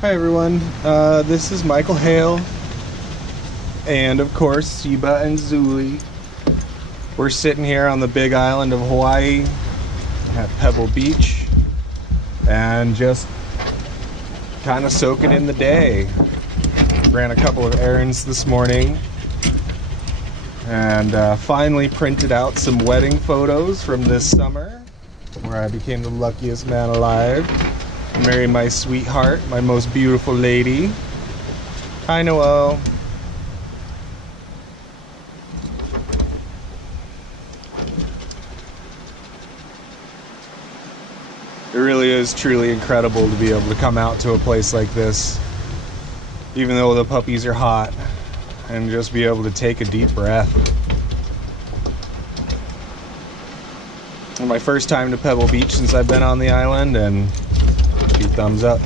Hi everyone, this is Michael Hale, and of course Seba and Zuli. We're sitting here on the big island of Hawaii at Pebble Beach and just kind of soaking in the day. Ran a couple of errands this morning and finally printed out some wedding photos from this summer where I became the luckiest man alive. Marry my sweetheart, my most beautiful lady. Hi, Noel. It really is truly incredible to be able to come out to a place like this, even though the puppies are hot, and just be able to take a deep breath. And my first time to Pebble Beach since I've been on the island, and 2 thumbs up.